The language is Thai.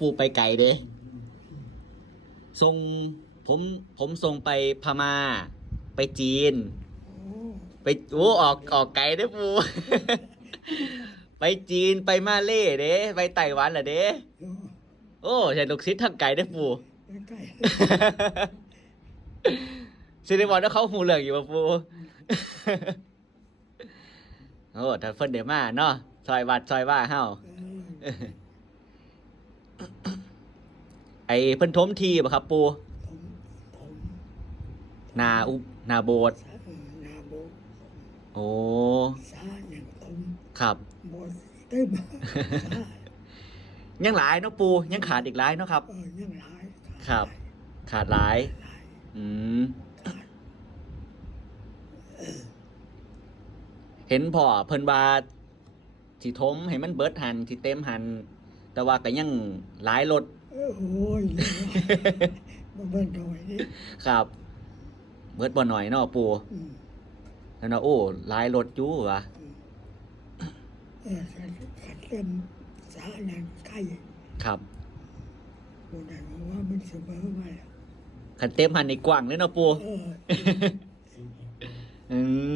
ปูไปไกลเด้ส่งผมส่งไปพม่าไปจีน โอ้ ไปโอ้ออกไกลเด้อปู ไปจีนไปมาเลเด้ไปไต้หวันล่ะเด้ โอ้ โอ้ใช่ลูกศิษย์ทางไกลเด้อปู ใกล้ สิได้บอกว่าเขาหูเหลืองอยู่ป่ะปู โอ้ถ้าเพิ่นเดี๋ยวมาเนาะซอยวัดซอยว่าเฮา ไอ้เพิ่นถมทีบ่ครับปู ผม นาโบสถ์ นาโบ โอ้ สาอย่างผม ครับ โบเต็มสา ยังหลายเนาะปูยังขาดอีกหลายเนาะครับ ยังหลาย ครับ ขาดหลาย หลาย อืม เห็นพ่อเพิ่นว่าสิถมให้มันเบิดหันสิเต็มหัน แต่ว่าก็ยังหลายรถ โอ้ยมันเป็นหน่อยนี่ ครับ เบิดบ่หน่อยเนาะปูแล้วเนาะโอ้หลายรถอยู่วะ ขัดเต็มสาอย่างไข่ ครับ คนไหนบอกว่ามันเสมอมาแล้ว คันเต็มหันนี่กว้างเลยเนาะปู อืม